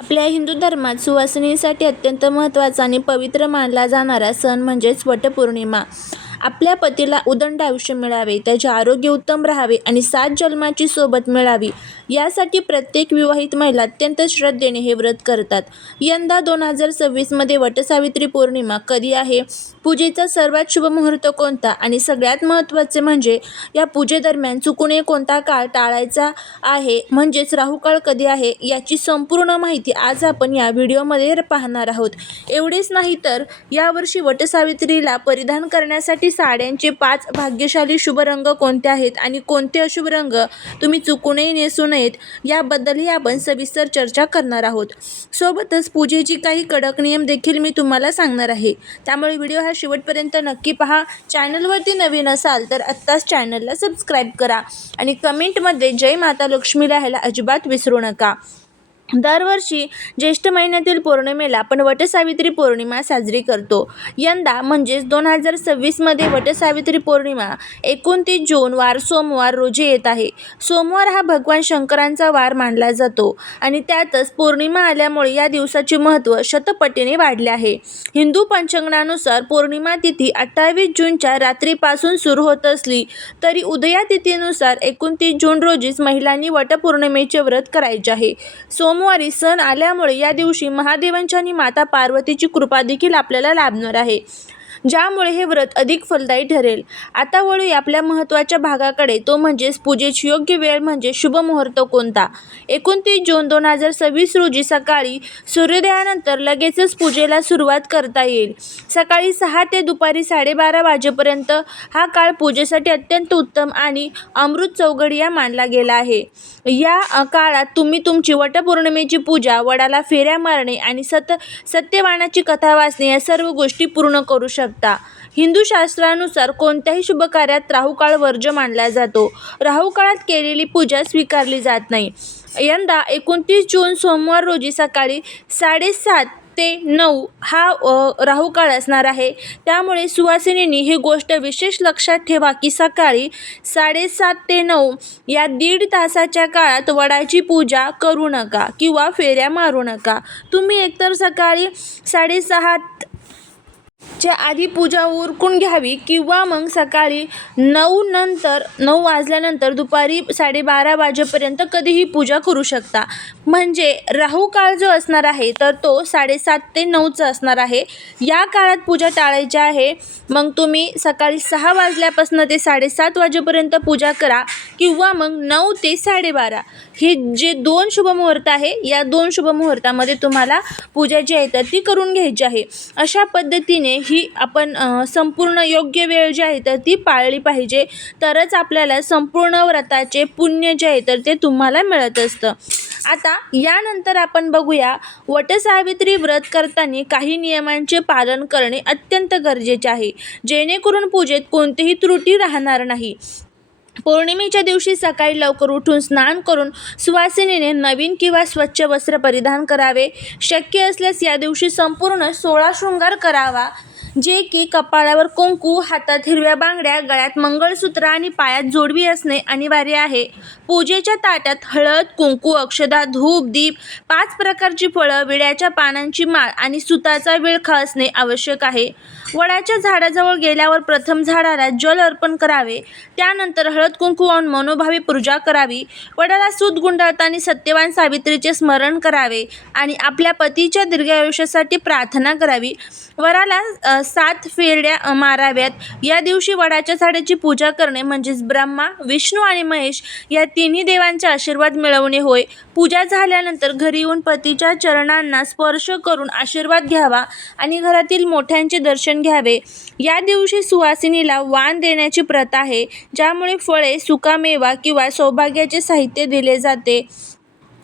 आपल्या हिंदू धर्मात सुवासिनीसाठी अत्यंत महत्त्वाचा आणि पवित्र मानला जाणारा सण म्हणजेच वटपौर्णिमा. आपल्या पतीला उदंड आयुष्य मिळावे, त्याचे आरोग्य उत्तम राहावे आणि 7 जन्माची सोबत मिळावी यासाठी प्रत्येक विवाहित महिला अत्यंत श्रद्धेने हे व्रत करतात. यंदा 2026 मध्ये वटसावित्री पौर्णिमा कधी आहे, पूजेचा सर्वात शुभ मुहूर्त कोणता आणि सगळ्यात महत्त्वाचे म्हणजे या पूजेदरम्यान चुकूनही कोणता काळ टाळायचा आहे म्हणजेच राहुकाळ कधी आहे याची संपूर्ण माहिती आज आपण या व्हिडिओमध्ये पाहणार आहोत. एवढेच नाही तर यावर्षी वटसावित्रीला परिधान करण्यासाठी साड्यांचे 5 भाग्यशाली शुभ रंग कोणते आहेत आणि कोणते अशुभ रंग तुम्ही चुकूनही नेसू नयेत याबद्दलही आपण सविस्तर चर्चा करणार आहोत. सोबतच पूजेची काही कडक नियम देखील मी तुम्हाला सांगणार आहे. त्यामुळे व्हिडिओ हा शेवटपर्यंत नक्की पहा. चॅनलवरती नवीन असाल तर आत्ताच चॅनलला सबस्क्राईब करा आणि कमेंटमध्ये जय माता लक्ष्मी लिहायला अजिबात विसरू नका. दरवर्षी ज्येष्ठ महिन्यातील पौर्णिमेला आपण वटसावित्री पौर्णिमा साजरी करतो. यंदा म्हणजेच 2026 मध्ये वटसावित्री पौर्णिमा 29 जून वार सोमवार रोजी येत आहे. सोमवार हा भगवान शंकरांचा वार मानला जातो आणि त्यातच पौर्णिमा आल्यामुळे या दिवसाचे महत्त्व शतपटीने वाढले आहे. हिंदू पंचांगानुसार पौर्णिमा तिथी 28 जूनच्या रात्रीपासून सुरू होत असली तरी उदया तिथीनुसार 29 जून रोजीच महिलांनी वटपौर्णिमेचे व्रत करायचे आहे. सोमवारी सण आल्यामुळे या दिवशी महादेवांची आणि माता पार्वतीची कृपा देखील आपल्याला लाभणार आहे, ज्यामुळे हे व्रत अधिक फलदायी ठरेल. आता वळूया आपल्या महत्त्वाच्या भागाकडे, तो म्हणजेच पूजेची योग्य वेळ म्हणजे शुभ मुहूर्त कोणता. 29 जून 2026 रोजी सकाळी सूर्योदयानंतर लगेचच पूजेला सुरुवात करता येईल. सकाळी 6 ते दुपारी 12:30 वाजेपर्यंत हा काळ पूजेसाठी अत्यंत उत्तम आणि अमृत चौघडीया मानला गेला आहे. या काळात तुम्ही तुमची वटपौर्णिमेची पूजा, वडाला फेऱ्या मारणे आणि सत्यवानाची कथा वाचणे या सर्व गोष्टी पूर्ण करू शकता. हिंदू शास्त्रानुसार कोणत्याही शुभ कार्यात राहुकाळ वर्ज्य मानला जातो. राहुकाळात केलेली पूजा स्वीकारली जात नाही. यंदा 29 जून सोमवार रोजी सकाळी 7:30 ते 9 हा राहुकाळ असणार आहे. त्यामुळे सुवासिनींनी ही गोष्ट विशेष लक्षात ठेवा की सकाळी 7:30 ते 9 या 1.5 तासाच्या काळात वडाची पूजा करू नका किंवा फेऱ्या मारू नका. तुम्ही एकतर सकाळी 6:30 च्या आधी पूजा उरकून घ्यावी किंवा मग सकाळी 9 वाजल्यानंतर दुपारी 12:30 वाजेपर्यंत कधीही पूजा करू शकता. म्हणजे राहुकाळ जो असणार आहे तर तो 7:30 ते 9चा असणार आहे. या काळात पूजा टाळायची आहे. मग तुम्ही सकाळी 6 वाजल्यापासून ते 7:30 वाजेपर्यंत पूजा करा किंवा मग 9 ते 12:30 हे जे 2 शुभ मुहूर्त आहे, या 2 शुभ मुहूर्तामध्ये तुम्हाला पूजा जी आहे तर ती करून घ्यायची आहे. अशा पद्धतीने ही आपण संपूर्ण योग्य वेळ जी आहे तर ती पाळली पाहिजे, तरच आपल्याला संपूर्ण व्रताचे पुण्य जे आहे तर ते तुम्हाला मिळत असतं. आता यानंतर आपण बघूया, वटसावित्री व्रत करताना काही नियमांचे पालन करणे अत्यंत गरजेचे आहे, जेणेकरून पूजेत कोणतीही त्रुटी राहणार नाही. पौर्णिमेच्या दिवशी सकाळी लवकर उठून स्नान करून सुवासिनीने नवीन किंवा स्वच्छ वस्त्र परिधान करावे. शक्य असल्यास या दिवशी संपूर्ण 16 शृंगार करावा, जे की कपाळावर कुंकू, हातात हिरव्या बांगड्या, गळ्यात मंगळसूत्र आणि पायात जोडवी असणे अनिवार्य आहे. पूजेच्या ताटात हळद, कुंकू, अक्षदा, धूप, दीप, 5 प्रकारची फळं, विड्याच्या पानांची माळ आणि सुताचा विळखा असणे आवश्यक आहे. वडाच्या झाडाजवळ गेल्यावर प्रथम झाडाला जल अर्पण करावे. त्यानंतर हळद कुंकू वाहून मनोभावे पूजा करावी. वडाला सूत गुंडाळताना सत्यवान सावित्रीचे स्मरण करावे आणि आपल्या पतीच्या दीर्घायुष्यासाठी प्रार्थना करावी. वराला 7 फेऱ्या माराव्यात. या दिवशी वडाच्या झाडाची पूजा करणे म्हणजेच ब्रह्मा, विष्णू आणि महेश या तिन्ही देवांचे आशीर्वाद मिळवणे होय. पूजा झाल्यानंतर घरी येऊन पतीच्या चरणांना स्पर्श करून आशीर्वाद घ्यावा आणि घरातील मोठ्यांचे दर्शन घ्यावे. या दिवशी सुवासिनीला वाण देण्याची प्रथा आहे, ज्यामुळे फळे, सुकामेवा किंवा सौभाग्याचे साहित्य दिले जाते.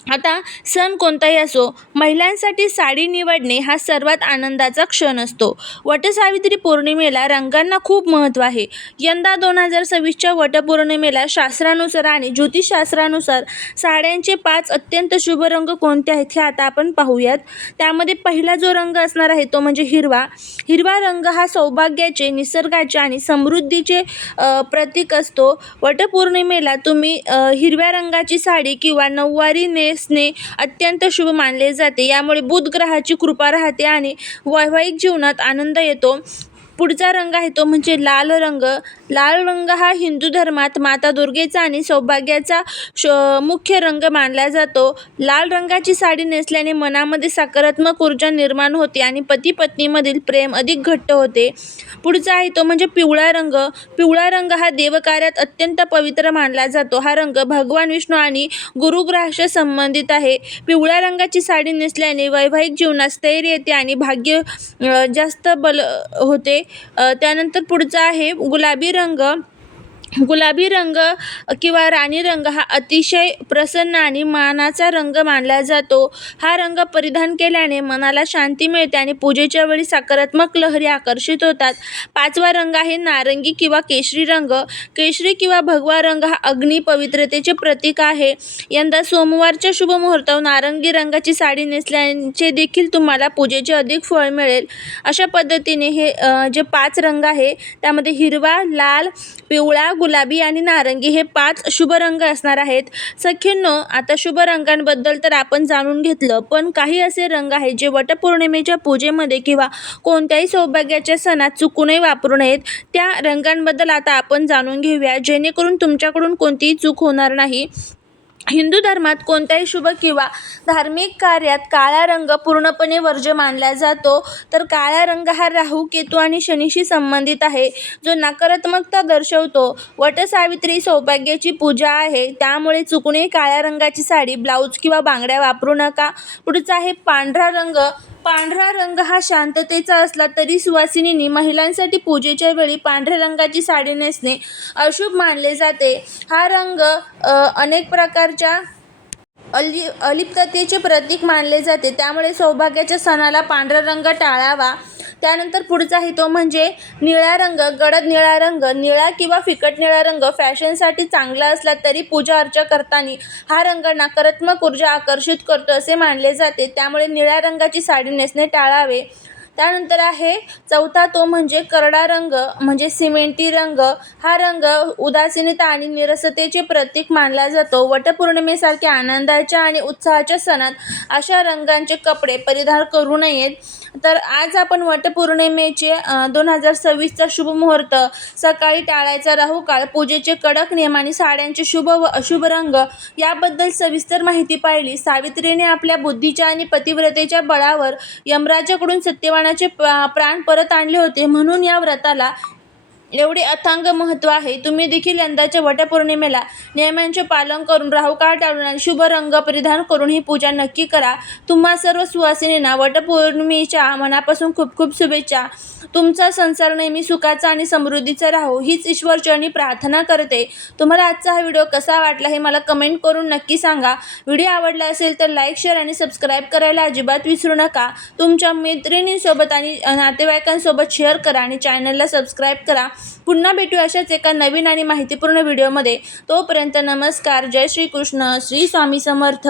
आता सण कोणताही असो, महिलांसाठी साडी निवडणे हा सर्वात आनंदाचा क्षण असतो. वटसावित्री पौर्णिमेला रंगांना खूप महत्त्व आहे. यंदा 2026च्या वटपौर्णिमेला शास्त्रानुसार आणि ज्योतिषशास्त्रानुसार साड्यांचे 5 अत्यंत शुभ रंग कोणते आहेत हे आता आपण पाहूयात. त्यामध्ये पहिला जो रंग असणार आहे तो म्हणजे हिरवा. हिरवा रंग हा सौभाग्याचे, निसर्गाचे आणि समृद्धीचे प्रतीक असतो. वटपौर्णिमेला तुम्ही हिरव्या रंगाची साडी किंवा नऊवारी नेसणे अत्यंत शुभ मानले जाते. यामुळे बुध ग्रहाची कृपा राहते आणि वैवाहिक जीवनात आनंद येतो. पुढचा रंग आहे तो म्हणजे लाल रंग. लाल रंग हा हिंदू धर्मात माता दुर्गेचा आणि सौभाग्याचा मुख्य रंग मानला जातो. लाल रंगाची साडी नेसल्याने मनामध्ये सकारात्मक ऊर्जा निर्माण होते आणि पती पत्नीमधील प्रेम अधिक घट्ट होते. पुढचा आहे तो म्हणजे पिवळा रंग. पिवळा रंग हा देवकार्यात अत्यंत पवित्र मानला जातो. हा रंग भगवान विष्णू आणि गुरुग्रहाशी संबंधित आहे. पिवळ्या रंगाची साडी नेसल्याने वैवाहिक जीवनात स्थैर्य येते आणि भाग्य जास्त बल होते. त्यानंतर पुढचा आहे गुलाबी रंग. गुलाबी रंग किंवा राणी रंग हा अतिशय प्रसन्न आणि मानाचा रंग मानला जातो. हा रंग परिधान केल्याने मनाला शांती मिळते आणि पूजेच्या वेळी सकारात्मक लहरी आकर्षित होतात. पाचवा रंग आहे नारंगी किंवा केशरी रंग. केशरी किंवा भगवा रंग हा अग्नी पवित्रतेचे प्रतीक आहे. यंदा सोमवारच्या शुभ मुहूर्तावर नारंगी रंगाची साडी नेसल्याचे देखील तुम्हाला पूजेचे अधिक फळ मिळेल. अशा पद्धतीने हे जे 5 रंग आहे त्यामध्ये हिरवा, लाल, पिवळा, गुलाबी आणि नारंगी हे 5 शुभ रंग असणार आहेत. सखींनो, आता शुभ रंगांबद्दल तर आपण जाणून घेतलं, पण काही असे रंग आहेत जे वटपौर्णिमेच्या पूजेमध्ये किंवा कोणत्याही सौभाग्याच्या सणात चुकूनही वापरू नयेत. त्या रंगांबद्दल आता आपण जाणून घेऊया, जेणेकरून तुमच्याकडून कोणतीही चूक होणार नाही. हिंदू धर्मात कोणत्याही शुभ किंवा धार्मिक कार्यात काळा रंग पूर्णपणे वर्ज्य मानला जातो. तर काळा रंग हा राहू, केतू आणि शनीशी संबंधित आहे, जो नकारात्मकता दर्शवतो. वटसावित्री सौभाग्याची पूजा आहे, त्यामुळे चुकूनही काळ्या रंगाची साडी, ब्लाऊज किंवा बांगड्या वापरू नका. पुढचा आहे पांढरा रंग. पांढरा रंग हा शांततेचा असला तरी सुवासिनींनी महिलांसाठी पूजेच्या वेळी पांढऱ्या रंगाची साडी नेसणे अशुभ मानले जाते. हा रंग अनेक प्रकारच्या अलिप्ततेचे प्रतीक मानले जाते, त्यामुळे सौभाग्याच्या सणाला पांढरा रंग टाळावा. त्यानंतर पुढचा आहे तो म्हणजे निळा रंग. गडद निळा रंग. निळा किंवा फिकट निळा रंग फॅशनसाठी चांगला असला तरी पूजा अर्चा करताना हा रंग नकारात्मक ऊर्जा आकर्षित करतो असे मानले जाते, त्यामुळे निळ्या रंगाची साडी नेसणे टाळावे. त्यानंतर आहे चौथा तो म्हणजे करडा रंग म्हणजे सिमेंटी रंग. हा रंग उदासीनता आणि निरसतेचे प्रतीक मानला जातो. वटपौर्णिमेसारख्या आनंदाच्या आणि उत्साहाच्या सणात अशा रंगांचे कपडे परिधान करू नयेत. तर आज आपण वटपौर्णिमेचे 2026चा शुभ मुहूर्त, सकाळी टाळायचा राहू काळ, पूजेचे कडक नियम आणि साड्यांचे शुभ व अशुभ रंग याबद्दल सविस्तर माहिती पाहिली. सावित्रीने आपल्या बुद्धीच्या आणि पतिव्रतेच्या बळावर यमराजाकडून सत्यवानाचे प्राण परत आणले होते, म्हणून या व्रताला एवढे अथांग महत्त्व आहे. तुम्ही देखील यंदाच्या वटपौर्णिमेला नियमांचे पालन करून, राहुकाळ टाळून आणि शुभ रंग परिधान करून ही पूजा नक्की करा. तुम्हा सर्व सुवासिनींना वटपौर्णिमेच्या मनापासून खूप खूप शुभेच्छा. तुमचा संसार नेहमी सुखाचा आणि समृद्धीचा राहो हीच ईश्वरचरणी प्रार्थना करते. तुम्हाला आजचा हा व्हिडिओ कसा वाटला हे मला कमेंट करून नक्की सांगा. व्हिडिओ आवडला असेल तर लाईक, शेअर आणि सबस्क्राईब करायला अजिबात विसरू नका. तुमच्या मैत्रिणींसोबत आणि नातेवाईकांसोबत शेअर करा आणि चॅनलला सबस्क्राईब करा. पुन्हा भेटू अशाच एका नवीन आणि माहितीपूर्ण व्हिडिओमध्ये. तोपर्यंत नमस्कार. जय श्री कृष्ण. श्री स्वामी समर्थ.